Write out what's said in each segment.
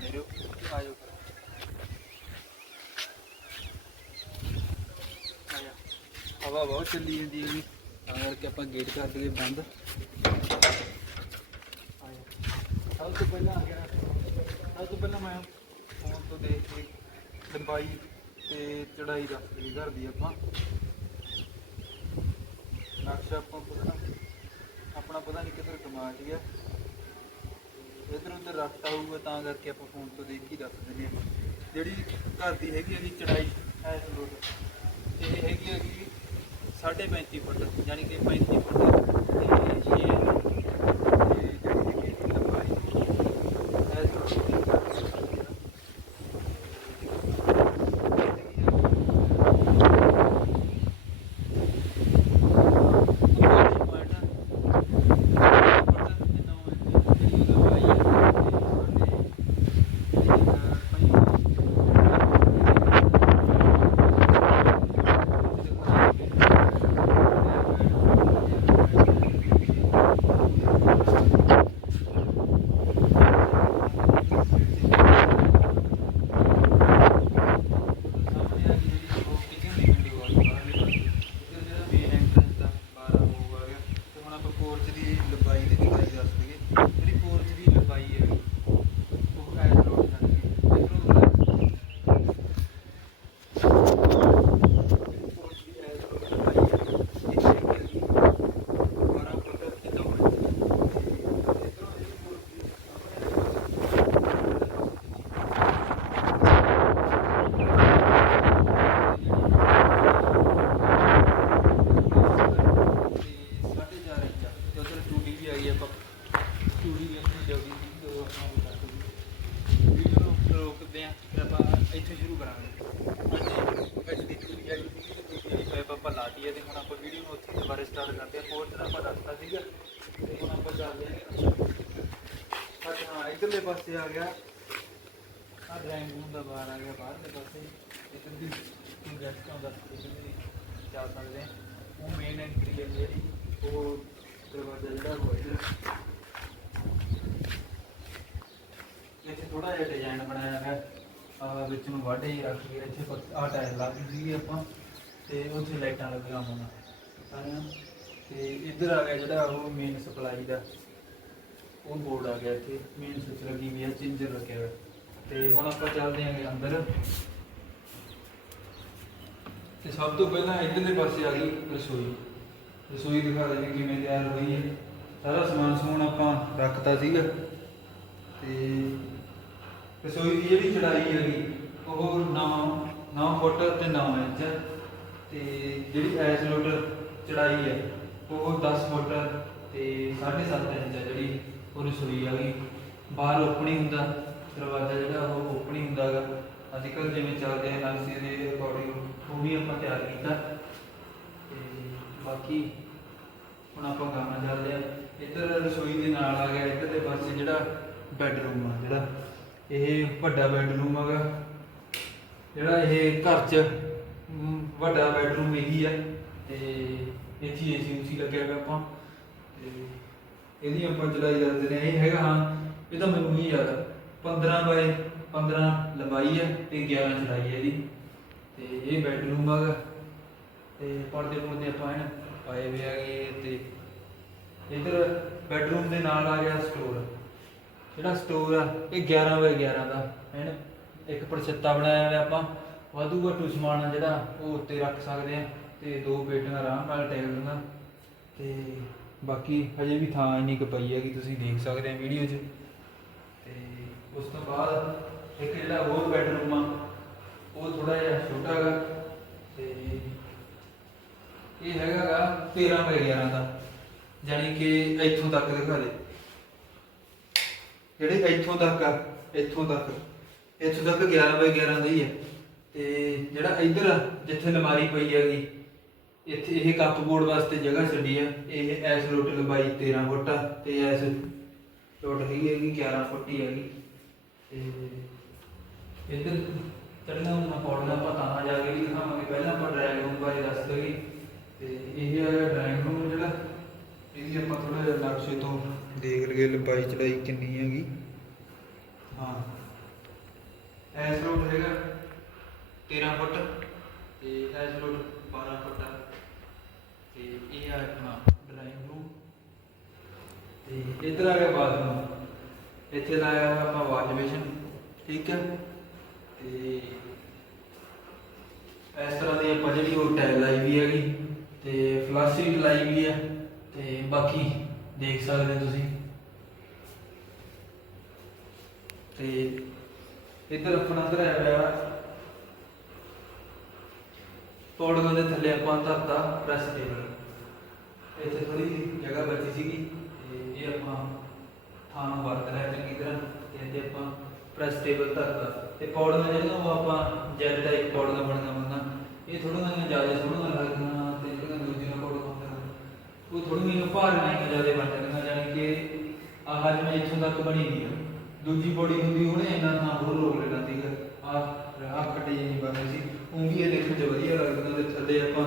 ਦਿਖਾਵਾਂਗੇ ਤੇ ਵੀਡੀਓ ਹਵਾ ਬਹੁਤ ਚੱਲੀ ਜਾਂਦੀ ਹੈ ਤਾਂ ਕਰਕੇ ਆਪਾਂ ਗੇਟ ਕਰ ਦਈਏ ਬੰਦ ਸਭ ਤੋਂ ਪਹਿਲਾਂ ਆ ਗਿਆ ਸਭ ਤੋਂ ਪਹਿਲਾਂ ਮੈਂ ਫੋਨ ਤੋਂ ਦੇਖ ਕੇ ਲੰਬਾਈ ਤੇ ਚੜਾਈ ਦੱਸ ਲਈ ਘਰ ਦੀ ਆਪਾਂ ਨਕਸ਼ਾ ਆਪਾਂ ਪਤਾ ਆਪਣਾ ਪਤਾ ਨਹੀਂ ਕਿੱਧਰ ਕਮਾ ਗਿਆ ਇਧਰ ਉਧਰ ਰਸਤਾ ਹੋਊਗਾ ਤਾਂ ਕਰਕੇ ਆਪਾਂ ਫੋਨ ਤੋਂ ਦੇਖ ਕੇ ਦੱਸ ਦਿੰਦੇ ਹਾਂ। ਜਿਹੜੀ ਘਰ ਦੀ ਹੈਗੀ ਹੈਗੀ ਚੜਾਈ ਐਸ ਰੋਡ ਇਹ ਹੈਗੀ ਹੈਗੀ 35 ਫੁੱਟ ਯਾਨੀ ਕਿ 35 ਫੁੱਟ। ਤੇ ਇਹ ਤੇ ਜਿਹੜੀ ਹੈਗੀ ਇਹਦੀ ਲੰਬਾਈ ਐਸ ਰੋਡ ਦੀ ਪੋਰਚ ਦੀ ਲੰਬਾਈ ਦੀ ਗੱਲ ਦੱਸ ਦਈਏ ਜਿਹੜੀ ਪੋਰਚ ਦੀ ਲੰਬਾਈ ਹੈ ਉਹ ਐਸ ਰੋਡ ਜਾਂਦੀ ਹੈ ਇਧਰੋਂ ਪੋਰਚ ਦੀ ਐਸ ਰੋਡ ਲੰਬਾਈ ਹੈ ਇਹ ਹੈਗੀ 12 ਫੁੱਟ ਤੇ 9 ਇੰਚ ਇਧਰੋਂ ਜਿਹੜੀ ਪੋਰਚ ਦੀ ਸਾਢੇ ਚਾਰ ਇੰਚ ਆ ਤੇ ਉਧਰ ਟੂਟੀ ਵੀ ਆਈ ਆ ਆਪਾਂ ਟੂਟੀ ਵੀ ਆਪਣੀ ਜਲਦੀ ਸੀ ਤੋਂ ਆਪਾਂ ਉਹ ਕਰ ਦਈਏ ਵੀਡੀਓ ਨੂੰ ਰੋਕਦੇ ਆ ਫਿਰ ਆਪਾਂ ਇੱਥੇ ਸ਼ੁਰੂ ਕਰਾਂਗੇ ਅੱਜ ਗੱਡੀ ਦੀ ਟੂਟੀ ਆਈ ਸੀ ਤੇ ਟੂਟੀ ਵਾਲੀ ਪਾਈਪ ਆਪਾਂ ਲਾਤੀ ਹੈ ਤੇ ਹੁਣ ਆਪਾਂ ਵੀਡੀਓ ਨੂੰ ਉੱਥੇ ਦੁਬਾਰਾ ਸਟਾਰਟ ਕਰਦੇ ਆ ਫੋਰਥ ਦਾ ਆਪਾਂ ਦੱਸਤਾ ਸੀਗਾ ਤੇ ਹੁਣ ਆਪਾਂ ਚੱਲਦੇ ਆ ਅੱਜ ਹਾਂ ਇਧਰਲੇ ਪਾਸੇ ਆ ਗਿਆ। ਆ ਡਰਾਈਵਿੰਗ ਰੂਮ ਦਾ ਬਾਹਰ ਆ ਗਿਆ ਬਾਹਰਲੇ ਪਾਸੇ। ਇੱਧਰ ਦੀ ਗੈਸਟ ਆਉਂਦਾ ਇੱਧਰ ਦੀ ਜਾ ਸਕਦੇ ਉਹ ਮੇਨ ਐਂਟਰੀ ਹੈ ਜਿਹੜੀ ਉਹ ਦਰਵਾਜ਼ਾ ਜਿਹੜਾ ਉਹ ਇੱਧਰ ਇੱਥੇ ਥੋੜਾ ਜਿਹਾ ਡਿਜ਼ਾਈਨ ਬਣਾਇਆ ਹੈ ਆ ਵਿੱਚ ਨੂੰ ਵਾਢੇ ਰੱਖ ਕੇ ਇੱਥੇ ਆ ਟਾਇਰ ਲਾ ਦਿੱਤੀ ਆਪਾਂ, ਤੇ ਉੱਥੇ ਲਾਈਟਾਂ ਲੱਗੀਆਂ ਹੋਣ ਸਾਰੀਆਂ। ਤੇ ਇੱਧਰ ਆ ਗਿਆ ਜਿਹੜਾ ਉਹ ਮੇਨ ਸਪਲਾਈ ਦਾ। ਉਹ ਬੋਰਡ ਆ ਗਿਆ ਇੱਥੇ ਮੇਨ ਸਵਿਚ ਲੱਗੀ ਵੀ ਹੈ ਚਿੰਜਰ ਰੱਖਿਆ ਹੋਇਆ। ਤੇ ਹੁਣ ਆਪਾਂ ਚੱਲਦੇ ਆਂਗੇ ਅੰਦਰ। ਤੇ ਸਭ ਤੋਂ ਪਹਿਲਾਂ ਇੱਧਰਲੇ ਪਾਸੇ ਆ ਗਈ ਰਸੋਈ। ਰਸੋਈ ਦਿਖਾ ਦੇ ਕਿਵੇਂ ਤਿਆਰ ਹੋਈ ਹੈ। ਸਾਰਾ ਸਮਾਨ ਸਮੂਨ ਆਪਾਂ ਰੱਖਤਾ ਸੀਗਾ। ਤੇ ਰਸੋਈ ਦੀ ਜਿਹੜੀ ਚੜਾਈ ਹੈਗੀ, ਉਹ 9 9 ਫੁੱਟ ਤੇ 9 ਇੰਚ ਹੈ। ਤੇ ਜਿਹੜੀ ਐਸ ਚੜਾਈ ਹੈ, ਉਹ 10 ਫੁੱਟ ਤੇ 7.5 ਇੰਚ ਹੈ ਜਿਹੜੀ। ਉਹ ਰਸੋਈ ਆ ਗਈ। ਬਾਹਰ ਓਪਨ ਹੀ ਹੁੰਦਾ, ਦਰਵਾਜ਼ਾ ਜਿਹੜਾ ਉਹ ਓਪਨ ਹੀ ਹੁੰਦਾ ਗਾ ਅੱਜ ਕੱਲ੍ਹ ਜਿਵੇਂ ਚੱਲਦੇ ਆ ਨਕਸ਼ੇ ਦੇ ਅਕੋਰਡਿੰਗ ਉਹ ਵੀ ਆਪਾਂ ਤਿਆਰ ਕੀਤਾ। ਤੇ ਬਾਕੀ ਹੁਣ ਆਪਾਂ ਕੰਮ ਚੱਲਦੇ ਆ। ਇੱਧਰ ਰਸੋਈ ਦੇ ਨਾਲ ਆ ਗਿਆ, ਇੱਧਰ ਦੇ ਪਾਸੇ ਜਿਹੜਾ ਬੈੱਡਰੂਮ ਆ ਜਿਹੜਾ, ਇਹ ਵੱਡਾ ਬੈੱਡਰੂਮ ਹੈਗਾ ਜਿਹੜਾ ਇਹ ਘਰ 'ਚ ਵੱਡਾ ਬੈੱਡਰੂਮ ਇਹੀ ਆ। ਤੇ ਇੱਥੇ ਏਸੀ ਉਸੀ ਲੱਗਿਆ ਹੋਇਆ ਆਪਾਂ। ਤੇ ਇਹਦੀ ਆਪਾਂ ਚਲਾਈ ਦੱਸਦੇ ਨੇ, ਇਹ ਹੈਗਾ ਹਾਂ, ਇਹ ਤਾਂ ਮੈਨੂੰ ਹੀ ਯਾਦ। ਆ 15 ਬਾਏ 15 ਲੰਬਾਈ ਹੈ ਤੇ 11 ਚੜਾਈ ਹੈ ਇਹਦੀ। ਤੇ ਇਹ ਬੈਡਰੂਮ ਹੈਗਾ ਤੇ ਪਰਦੇ ਪੁਰਦੇ ਆਪਾਂ ਹਨ ਪਾਏ ਹੋਏ ਹੈਗੇ ਤੇ ਇਧਰ ਬੈਡਰੂਮ ਦੇ ਨਾਲ ਆ ਗਿਆ ਸਟੋਰ ਜਿਹੜਾ ਸਟੋਰ ਆ, ਇਹ 11 ਬਾਏ 11 ਦਾ ਹੈ ਨਾ ਇੱਕ ਪਰਛੱਤਾ ਬਣਾਇਆ ਹੋਇਆ ਆਪਾਂ। ਵਾਧੂ ਘਟੂ ਸਮਾਨ ਆ ਜਿਹੜਾ, ਉਹ ਉੱਤੇ ਰੱਖ ਸਕਦੇ ਆ ਤੇ ਦੋ ਪੇਟੀਆਂ ਆਰਾਮ ਨਾਲ ਟੇਕ ਦਿੰਦਾ ਤੇ ਬਾਕੀ ਹਜੇ ਵੀ ਥਾਂ ਇੰਨੀ ਕੁ ਪਈ ਹੈ ਕਿ ਤੁਸੀਂ ਦੇਖ ਸਕਦੇ ਆ ਵੀਡੀਓ 'ਚ। ਤੇ ਉਸ ਤੋਂ ਬਾਅਦ ਇੱਕ ਜਿਹੜਾ ਹੋਰ ਬੈਡਰੂਮ ਆ, ਉਹ ਥੋੜਾ ਜਿਹਾ ਛੋਟਾ ਹੈਗਾ। ਤੇ ਇਹ ਹੈਗਾ ਗਾ 13 ਬਾਈ 11 ਦਾ ਯਾਨੀ ਕਿ ਇੱਥੋਂ ਤੱਕ ਦਿਖਾ ਦੇ ਜਿਹੜੇ ਇੱਥੋਂ ਤੱਕ ਆ, ਇੱਥੋਂ ਤੱਕ। ਇੱਥੋਂ ਤੱਕ 11 ਬਾਈ 11 ਦਾ ਹੀ ਹੈ ਤੇ ਜਿਹੜਾ ਇੱਧਰ ਜਿੱਥੇ ਲਮਾਰੀ ਪਈ ਹੈਗੀ ਇੱਥੇ ਇਹ ਕੱਪ ਬੋਰਡ ਵਾਸਤੇ ਜਗ੍ਹਾ ਛੱਡੀ ਆ, ਇਹ ਐਸ ਲੋਟ ਲੰਬਾਈ 13 ਫੁੱਟ ਆ ਤੇ ਐਸ ਲੋਟ ਹੈਗੀ ਹੈਗੀ 11 ਫੁੱਟ ਹੀ ਹੈਗੀ। ਤੇ ਇੱਧਰ ਚੜਨਾ ਉਹਨਾਂ ਪੌੜੀਆਂ ਆਪਾਂ ਤਾਂ ਜਾ ਕੇ ਵੀ ਦਿਖਾਵਾਂਗੇ। ਪਹਿਲਾਂ ਆਪਾਂ ਡਰਾਇੰਗ ਰੂਮ ਬਾਰੇ ਦੱਸ ਦਈਏ। ਤੇ ਇਹ ਹੈ ਡਰਾਇੰਗ ਰੂਮ ਜਿਹੜਾ, ਇਹਦੀ ਆਪਾਂ ਥੋੜਾ ਜਿਹਾ ਨਕਸ਼ੇ ਤੋਂ ਦੇਖ ਲਈਏ ਲੰਬਾਈ ਚੜਾਈ ਕਿੰਨੀ ਹੈਗੀ। ਹਾਂ, ਐਸ ਰੋਡ ਹੈਗਾ 13 ਫੁੱਟ ਤੇ ਐਸ ਰੋਡ 12 ਫੁੱਟ ਇਹ ਆ ਆਪਣਾ ਡਰਾਇੰਗ ਰੂਮ ਤੇ ਇਧਰ ਆ ਗਿਆ ਬਾਥਰੂਮ ਇੱਥੇ ਲਾਇਆ ਹੋਇਆ ਆਪਾਂ ਵਾਸ਼ ਬੇਸਿਨ ਠੀਕ ਹੈ। ਤੇ ਇਸ ਤਰ੍ਹਾਂ ਦੀ ਆਪਾਂ ਜਿਹੜੀ ਉਹ ਟੈਲ ਲਾਈ ਵੀ ਹੈਗੀ, ਤੇ ਫਲਸ਼ ਲਾਈ ਵੀ ਹੈ। ਤੇ ਬਾਕੀ ਦੇਖ ਸਕਦੇ ਤੁਸੀਂ। ਤੇ ਇੱਧਰ ਆਪਣਾ ਅੰਦਰ ਆਇਆ ਹੋਇਆ। ਦੇ ਥੱਲੇ ਆਪਾਂ ਧਰਤਾ ਪ੍ਰੈਸ ਟੇਬਲ ਇੱਥੇ ਥੋੜੀ ਜਗ੍ਹਾ ਬਚੀ ਸੀਗੀ ਤੇ ਇਹ ਆਪਾਂ ਥਾਂ ਨੂੰ ਵਰਤ ਲਿਆ ਚੰਗੀ ਤਰ੍ਹਾਂ ਤੇ ਇੱਥੇ ਆਪਾਂ ਪ੍ਰੈਸ ਟੇਬਲ ਧਰਤਾ ਤੇ ਪੌੜੀਆਂ ਜਿਹੜੀਆਂ ਉਹ ਆਪਾਂ ਜੈਡ ਟਾਈਪ ਪੌੜੀਆਂ ਬਣੀਆਂ ਬੰਨਾ ਇਹ ਥੋੜੀਆਂ ਜਿਹੀਆਂ ਜ਼ਿਆਦਾ ਸੋਹਣੀਆਂ ਲੱਗਦੀਆਂ ਤੇ ਜਿਹੜੀਆਂ ਦੂਜੀਆਂ ਪੌੜੀਆਂ ਹੁੰਦੀਆਂ ਉਹ ਥੋੜੀਆਂ ਜਿਹੀਆਂ ਭਾਰ ਨਹੀਂ ਜ਼ਿਆਦਾ ਬਣ ਜਾਂਦੀਆਂ ਕਿ ਆਹ ਜਿਵੇਂ ਇੱਥੋਂ ਤੱਕ ਬਣੀ ਨਹੀਂ ਆ। ਦੂਜੀ ਬੋਡੀ ਹੁੰਦੀ, ਉਹਨੇ ਇੰਨਾ ਥਾਂ ਹੋਰ ਰੋਕ ਲੈਣਾ ਸੀਗਾ। ਆ ਆ ਖੱਟੀ ਨਹੀਂ ਬਣਨੀ ਸੀ। ਉਹ ਵੀ ਇਹ ਦੇਖਣ ਚ ਵਧੀਆ ਲੱਗਦਾ ਤੇ ਥੱਲੇ ਆਪਾਂ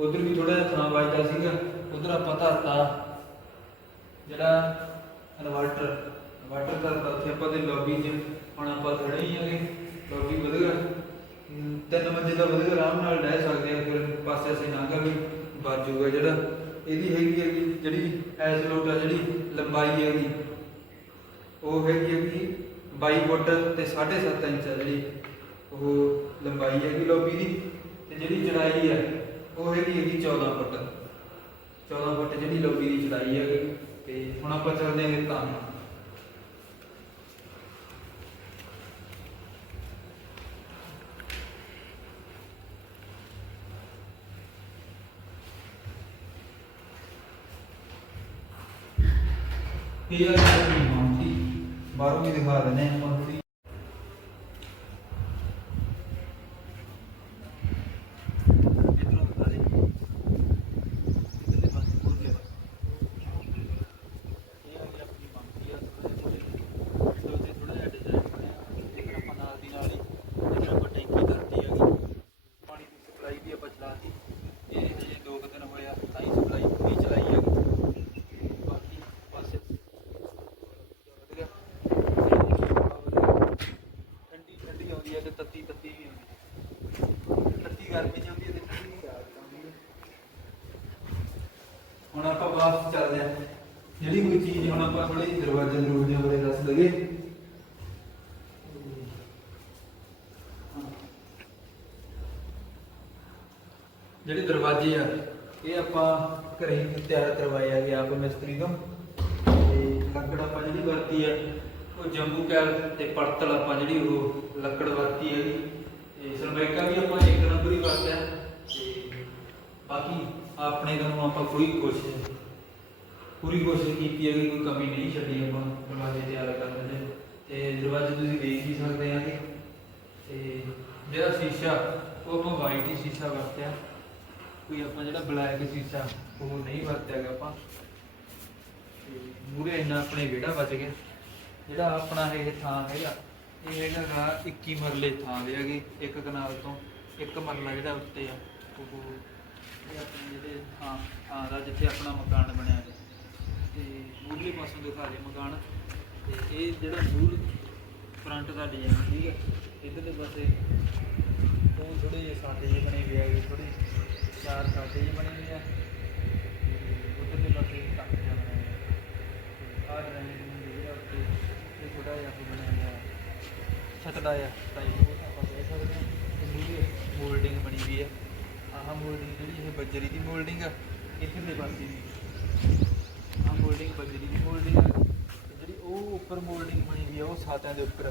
ਉਧਰ ਵੀ ਥੋੜਾ ਜਿਹਾ ਥਾਂ ਵੱਜਦਾ ਸੀਗਾ। ਉਧਰ ਆਪਾਂ ਧਰਤਾ ਜਿਹੜਾ ਇਨਵਰਟਰ ਇਨਵਰਟਰ ਧਰਤਾ, ਉੱਥੇ ਆਪਾਂ ਦੇ ਲੌਬੀ 'ਚ ਹੁਣ ਆਪਾਂ ਖੜੇ ਹੀ ਆਗੇ ਲੌਬੀ ਵਧੀਆ। ਤਿੰਨ ਮੰਜ਼ਿਲ ਦਾ ਵਧੀਆ ਆਰਾਮ ਨਾਲ ਰਹਿ ਸਕਦੇ ਆ, ਫਿਰ ਪਾਸੇ ਅਸੀਂ ਨਾਂਗਾ ਵੀ ਬਾਜੂਗਾ ਜਿਹੜਾ। ਇਹਦੀ ਹੈਗੀ ਹੈਗੀ ਜਿਹੜੀ ਐਸ ਲੋਟ ਆ, ਜਿਹੜੀ ਲੰਬਾਈ ਹੈਗੀ, ਉਹ ਹੈਗੀ ਹੈਗੀ 22 ਫੁੱਟ ਤੇ 7.5 ਇੰਚ ਆ ਜਿਹੜੀ, ਉਹ ਲੰਬਾਈ ਹੈਗੀ ਲੌਬੀ ਦੀ। ਤੇ ਜਿਹੜੀ ਚੜਾਈ ਹੈ ਉਹ ਹੈਗੀ ਹੈਗੀ 14 ਫੁੱਟ। 14 ਫੁੱਟ ਜਿਹੜੀ ਲੌਬੀ ਦੀ ਚੜਾਈ ਹੈਗੀ, ਤੇ ਹੁਣ ਆਪਾਂ ਚੱਲਦੇ ਹਾਂ ਤਾਂ ਇਹ ਆ ਜਿਹੜੀ ਮਾਉਂਟੀ ਬਾਹਰੋਂ ਵੀ ਦਿਖਾ ਦਿੰਦੇ ਹਾਂ ਆਪਾਂ ਥੋੜੀ ਇਧਰੋਂ ਦਿਖਾ ਦੇ ਇਧਰਲੇ ਪਾਸੇ ਪੂਰਲੇ ਪਾਸੇ ਇਹ ਆ ਗਿਆ ਆਪਣੀ ਮਾਉਂਟੀ ਆ ਥੋੜੇ ਜਿਹੇ ਤੇ ਥੋੜਾ ਜਿਹਾ ਡਿਜ਼ਾਈਨ ਬਣਿਆ ਇੱਕ ਆਪਾਂ ਨਾਲ ਦੀ ਨਾਲ ਹੀ ਇੱਧਰ ਆਪਾਂ ਟੈਂਕੀ ਧਰਤੀ ਹੈਗੀ ਪਾਣੀ ਦੀ ਸਪਲਾਈ ਵੀ ਆਪਾਂ ਚਲਾਤੀ ਇਹ ਹਜੇ ਦੋ ਕੁ ਦਿਨ ਹੋਇਆ ਤਾਂ ਹੀ ਸਪਲਾਈ ਪੂਰੀ ਚਲਾਈ ਹੈਗੀ ਬਾਕੀ ਪਾਸੇ ਵਧੀਆ ਠੰਡੀ ਠੰਡੀ ਆਉਂਦੀ ਹੈ ਤੇ ਤੱਤੀ ਤੱਤੀ ਵੀ ਆਉਂਦੀ ਹੈ ਤੱਤੀ ਗਰਮੀ ਚ ਆਉਂਦੀ ਹੈ ਤੇ ਠੰਡੀ ਸਿਆਲ ਚ ਆਉਂਦੀ ਹੈ ਹੁਣ ਆਪਾਂ ਵਾਪਸ ਚੱਲਦੇ ਹਾਂ ਜਿਹੜੀ ਕੋਈ ਚੀਜ਼ ਹੁਣ ਆਪਾਂ ਥੋੜੀ ਜਿਹੀ ਦਰਵਾਜ਼ੇ ਦਰਵਾਜ਼ੇ ਬਾਰੇ ਦੱਸ ਦਗੇ ਜਿਹੜੇ ਦਰਵਾਜ਼ੇ ਆ, ਇਹ ਆਪਾਂ ਘਰੇ ਹੀ ਤਿਆਰ ਕਰਵਾਏ ਆ ਜੀ ਆਪ ਮਿਸਤਰੀ ਤੋਂ। ਤੇ ਲੱਕੜ ਆਪਾਂ ਜਿਹੜੀ ਵਰਤੀ ਆ, ਉਹ ਜੰਬੂ ਕੈਲ ਤੇ ਪੜਤਲ ਆਪਾਂ ਜਿਹੜੀ ਉਹ ਲੱਕੜ ਵਰਤੀ ਹੈ ਤੇ ਸਰਮੈਕਾ ਵੀ ਆਪਾਂ ਇੱਕ ਨੰਬਰ ਹੀ ਵਰਤਿਆ। ਤੇ ਬਾਕੀ ਆਪਣੇ ਨੂੰ ਆਪਾਂ ਪੂਰੀ ਕੋਸ਼ਿਸ਼ ਪੂਰੀ ਕੋਸ਼ਿਸ਼ ਕੀਤੀ ਹੈ ਕਿ ਕੋਈ ਕਮੀ ਨਹੀਂ ਛੱਡੀ ਆਪਾਂ, ਦਰਵਾਜ਼ੇ ਤਿਆਰ ਕਰਨ ਦੇ। ਤੇ ਦਰਵਾਜ਼ੇ ਤੁਸੀਂ ਦੇਖ ਹੀ ਸਕਦੇ ਆ ਕਿ ਤੇ ਜਿਹੜਾ ਸ਼ੀਸ਼ਾ, ਉਹ ਆਪਾਂ ਵਾਈਟ ਹੀ ਸ਼ੀਸ਼ਾ ਵਰਤਿਆ। ਕੋਈ ਆਪਾਂ ਜਿਹੜਾ ਬਲੈਕ ਸ਼ੀਸ਼ਾ, ਉਹ ਨਹੀਂ ਵਰਤਿਆ ਗਿਆ ਆਪਾਂ। ਤੇ ਮੂਰੇ ਇੰਨਾ ਆਪਣੇ ਵਿਹੜਾ ਬਚ ਗਿਆ। ਜਿਹੜਾ ਆਪਣਾ ਇਹ ਥਾਂ ਹੈਗਾ, ਇਹ ਹੈਗਾ ਗਾ 21 ਮਰਲੇ ਥਾਂ ਦੇ ਹੈਗੇ, ਇੱਕ ਕਨਾਲ ਤੋਂ ਇੱਕ ਮਰਲਾ ਜਿਹੜਾ ਉੱਤੇ ਆ। ਉਹ ਇਹ ਆਪਣੇ ਜਿਹੜੇ ਥਾਂ ਥਾਂ ਦਾ ਜਿੱਥੇ ਆਪਣਾ ਮਕਾਨ ਬਣਿਆ ਹੈ ਤੇ ਮੂਰਲੇ ਪਾਸੋਂ ਦਿਖਾ ਦੇ ਮਕਾਨ। ਤੇ ਇਹ ਜਿਹੜਾ ਮੂਰ ਫਰੰਟ ਦਾ ਡਿਜ਼ਾਈਨ ਠੀਕ ਹੈ ਇਧਰਲੇ ਪਾਸੇ ਉਹ ਥੋੜੇ ਜਿਹੇ ਸਾਡੇ ਜਿਹੇ ਬਣੇ ਹੋਏ ਹੈਗੇ ਥੋੜੇ ਚਾਰ ਸਾਡੇ ਜਿਹੇ ਬਣੇ ਹੋਏ ਆ। ਤੇ ਉਧਰਲੇ ਪਾਸੇ ਟੱਕ ਜਿਹਾ ਬਣਿਆ ਹੋਇਆ। ਆ ਡਰਾਇੰਗ ਰੂਮ ਜਿਹੜਾ ਉੱਤੇ ਇਹ ਥੋੜਾ ਜਿਹਾ ਉਹ ਬਣਿਆ ਛੱਤ ਦਾ ਆ ਟਾਈਪ ਉਹ ਆਪਾਂ ਕਹਿ ਸਕਦੇ ਹਾਂ। ਤੇ ਮੂਹਰੇ ਮੋਲਡਿੰਗ ਬਣੀ ਹੋਈ ਹੈ ਆਹ ਮੋਲਡਿੰਗ ਜਿਹੜੀ ਇਹ ਬੱਜਰੀ ਦੀ ਮੋਲਡਿੰਗ ਆ, ਇੱਧਰਲੇ ਪਾਸੇ ਦੀ। ਆਹ ਮੋਲਡਿੰਗ ਬੱਜਰੀ ਦੀ ਮੋਲਡਿੰਗ ਆ। ਜਿਹੜੀ ਉਹ ਉੱਪਰ ਮੋਲਡਿੰਗ ਬਣੀ ਹੋਈ ਆ, ਉਹ ਸਾਤਿਆਂ ਦੇ ਉੱਪਰ।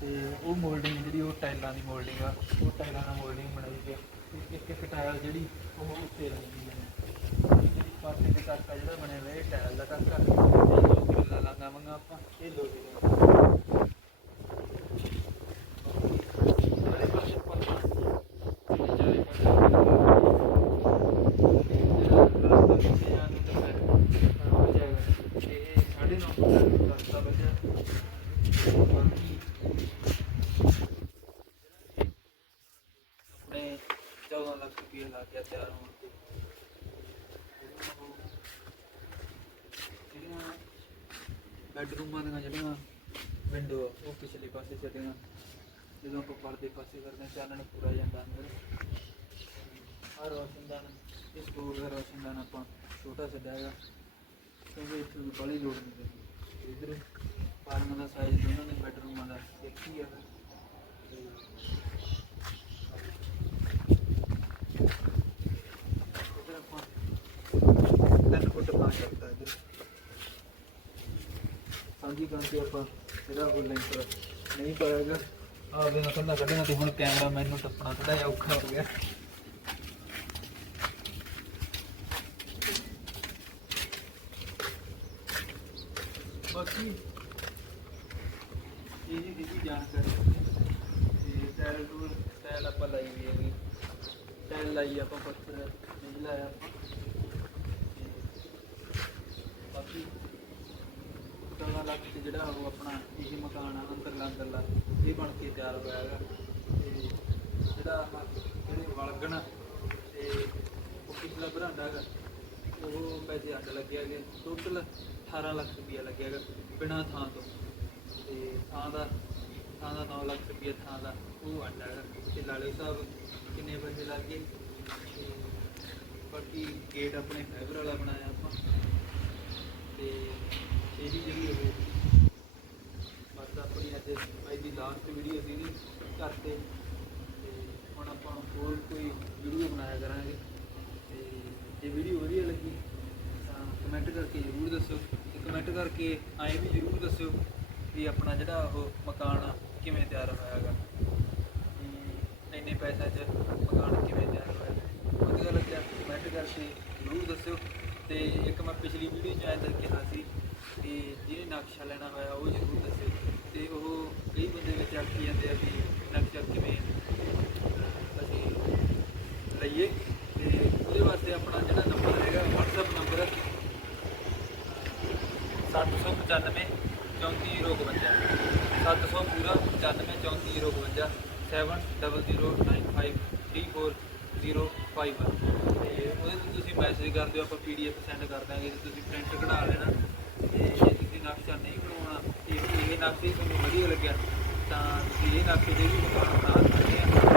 ਤੇ ਉਹ ਮੋਲਡਿੰਗ ਜਿਹੜੀ ਉਹ ਟਾਈਲਾਂ ਦੀ ਮੋਲਡਿੰਗ ਆ, ਉਹ ਟਾਈਲਾਂ ਨਾਲ ਮੋਲਡਿੰਗ ਬਣਾਈ ਹੋਈ ਆ। ਇੱਕ ਇੱਕ ਟਾਇਲ ਜਿਹੜੀ ਉਹ ਉੱਤੇ ਲੱਗੀ ਹੋਈ ਹੈ। ਜਿਹੜੀ ਪਾਸੇ ਦੇ ਟਾਕਾ ਜਿਹੜਾ ਬਣਿਆ ਹੋਇਆ, ਇਹ ਟਾਇਲ ਦਾ ਟਾਕਾ ਇਹ ਦੋ ਕਿੱਲਾ ਲਾਂਗਾ ਮੰਗਾ ਆਪਾਂ। ਇਹ ਲੋਹੇ ਦਾ ਸਾਰੇ ਪਾਸੇ ਆਪਾਂ ਚਾਰੇ ਪਾਸੇ ਜਿਹੜਾ ਰਸਤਾ ਪਿੱਛੇ ਜਾਣ ਨੂੰ ਤਾਂ ਫਿਰ ਹੋ ਜਾਏਗਾ ਤੇ ਇਹ ਸਾਢੇ ਨੌ ਫੁੱਟ ਦਾ ਰਸਤਾ ਬਚਿਆ ਬਾਕੀ ਆਪਣੇ 14 ਲੱਖ ਰੁਪਏ ਲੱਗ ਗਿਆ ਤਿਆਰ ਹੋਣ ਤੇ ਜਿਹੜੀਆਂ ਬੈਡਰੂਮਾਂ ਦੀਆਂ ਜਿਹੜੀਆਂ ਵਿੰਡੋ ਉਹ ਪਿਛਲੇ ਪਾਸੇ ਛੱਡਣਾ ਜਦੋਂ ਆਪਾਂ ਪਰਦੇ ਪਾਸੇ ਕਰਦੇ ਹਾਂ, ਚਾਨਣ ਪੂਰਾ ਜਾਂਦਾ ਅੰਦਰ। ਆ ਰੋਸ਼ਨਦਾਨ ਇਸ ਕੋਲ ਦਾ ਰੋਸ਼ਨਦਾਨ ਆਪਾਂ ਛੋਟਾ ਛੱਡਿਆ ਹੈਗਾ। ਕਿਉਂਕਿ ਇੱਥੇ ਵੀ ਬੜੀ ਲੋੜ ਨਹੀਂ ਪੈਂਦੀ। ਇਧਰ ਪਾਰਮਾਂ ਦਾ ਸਾਈਜ਼ ਦੋਨਾਂ ਦੇ ਬੈਡਰੂਮਾਂ ਦਾ ਇੱਕ ਹੀ ਆ। ਤੇ ਇੱਧਰ ਆਪਾਂ ਤਿੰਨ ਫੁੱਟ ਪਾ ਸਕਦਾ ਸਾਂਝੀ ਕਾਂ ਆਪਾਂ ਇਹਦਾ ਉਹ ਲੈਂਟਰ ਨਹੀਂ ਪਾਇਆਗਾ। ਆਪਦੇ ਨਾਲ ਕੰਨਾ ਕੱਢਣਾ ਤੇ ਹੁਣ ਕੈਮਰਾ ਮੈਨੂੰ ਟੱਪਣਾ ਥੋੜਾ ਜਿਹਾ ਔਖਾ ਹੋ ਗਿਆ। ਬਾਕੀ ਇਹ ਜੀ ਦੀ ਜਾਣਕਾਰੀ ਤੇ ਟਾਇਲ ਟੂਲ ਟਾਇਲ ਆਪਾਂ ਲਾਈ ਹੋਈ ਹੈਗੀ। ਟਾਇਲ ਲਾਈ ਆਪਾਂ ਪੱਥਰ ਨਹੀਂ ਲਾਇਆ ਆਪਾਂ। 15 ਲੱਖ 'ਚ ਜਿਹੜਾ ਉਹ ਆਪਣਾ ਇਹ ਮਕਾਨ ਆ, ਅੰਦਰਲਾ ਅੰਦਰਲਾ, ਇਹ ਬਣ ਕੇ ਤਿਆਰ ਹੋਇਆ ਗਾ ਤੇ ਜਿਹੜਾ ਆਹ ਜਿਹੜੇ ਵਲਗਣ ਤੇ ਉਹ ਪਿਛਲਾ ਬਰਾਂਡਾ ਹੈਗਾ, ਉਹ ਪੈਸੇ ਅੱਡ ਲੱਗਿਆ ਗਾ ਟੋਟਲ 18 ਲੱਖ ਰੁਪਇਆ ਲੱਗਿਆ ਗਾ ਬਿਨਾਂ ਥਾਂ ਤੋਂ। ਤੇ ਥਾਂ ਦਾ ਥਾਂ ਦਾ ਨੌ ਲੱਖ ਰੁਪਇਆ ਥਾਂ ਦਾ ਉਹ ਅੱਡ ਹੈਗਾ। ਤੇ ਲਾਲੇ ਸਾਹਿਬ, ਕਿੰਨੇ ਪੈਸੇ ਲੱਗ ਗਏ? ਤੇ ਬਾਕੀ ਗੇਟ ਆਪਣੇ ਫਾਈਬਰ ਵਾਲਾ ਬਣਾਇਆ ਆਪਾਂ। ਤੇ ਇਹਦੀ ਜਿਹੜੀ ਉਹ ਬਸ ਆਪਣੀ ਅੱਜ ਅੱਜ ਦੀ ਲਾਸਟ ਵੀਡੀਓ ਸੀਗੀ ਘਰ ਤੇ ਤੇ ਹੁਣ ਆਪਾਂ ਹੋਰ ਕੋਈ ਵੀਡੀਓ ਬਣਾਇਆ ਕਰਾਂਗੇ ਤੇ ਜੇ ਵੀਡੀਓ ਵਧੀਆ ਲੱਗੀ ਤਾਂ ਕਮੈਂਟ ਕਰਕੇ ਜ਼ਰੂਰ ਦੱਸਿਓ ਤੇ ਕਮੈਂਟ ਕਰਕੇ ਐਂ ਵੀ ਜ਼ਰੂਰ ਦੱਸਿਓ ਵੀ ਆਪਣਾ ਜਿਹੜਾ ਉਹ ਮਕਾਨ ਕਿਵੇਂ ਤਿਆਰ ਹੋਇਆ ਹੈਗਾ ਇੰਨੇ ਪੈਸਿਆਂ 'ਚ ਮਕਾਨ ਕਿਵੇਂ ਤਿਆਰ ਹੋਇਆ ਵਧੀਆ ਲੱਗਿਆ ਕਮੈਂਟ ਕਰਕੇ ਜ਼ਰੂਰ ਦੱਸਿਓ ਤੇ ਇੱਕ ਮੈਂ ਪਿਛਲੀ ਵੀਡੀਓ 'ਚ ਆਇਆ ਐਂ ਕਿਹਾ ਸੀ ਜਿਹਨੇ ਨਕਸ਼ਾ ਲੈਣਾ ਹੋਇਆ, ਉਹ ਜ਼ਰੂਰ ਦੱਸਿਓ। ਤੇ ਉਹ ਕਈ ਬੰਦੇ ਵਿੱਚ ਆਖੀ ਜਾਂਦੇ ਆ ਵੀ ਨਕਸ਼ਾ ਕਿਵੇਂ ਅਸੀਂ ਲਈਏ। ਤੇ ਉਹਦੇ ਵਾਸਤੇ ਆਪਣਾ ਜਿਹੜਾ ਨੰਬਰ ਹੈਗਾ, WhatsApp ਨੰਬਰ 795 3452 700 ਪੂਰਾ 95 3452 7009534051 ਤੇ ਉਹਦੇ ਤੇ ਤੁਸੀਂ ਮੈਸੇਜ ਕਰ ਦਿਓ, ਆਪਾਂ ਪੀਡੀਐਫ ਸੈਂਡ ਕਰ ਦਾਂਗੇ ਜੇ ਤੁਸੀਂ ਪ੍ਰਿੰਟ ਕਢਾ ਲੈਣਾ ਤੇ ਜੇ ਤੁਸੀਂ ਨਕਸ਼ਾ ਨਹੀਂ ਬਣਾਉਣਾ ਤੇ ਇਹ ਨਕਸ਼ੇ ਤੁਹਾਨੂੰ ਵਧੀਆ ਲੱਗਿਆ ਤਾਂ ਤੁਸੀਂ ਇਹ ਨਕਸ਼ੇ ਦੇ ਵੀ ਮਕਾਨ ਬਣਾ ਸਕਦੇ ਆ।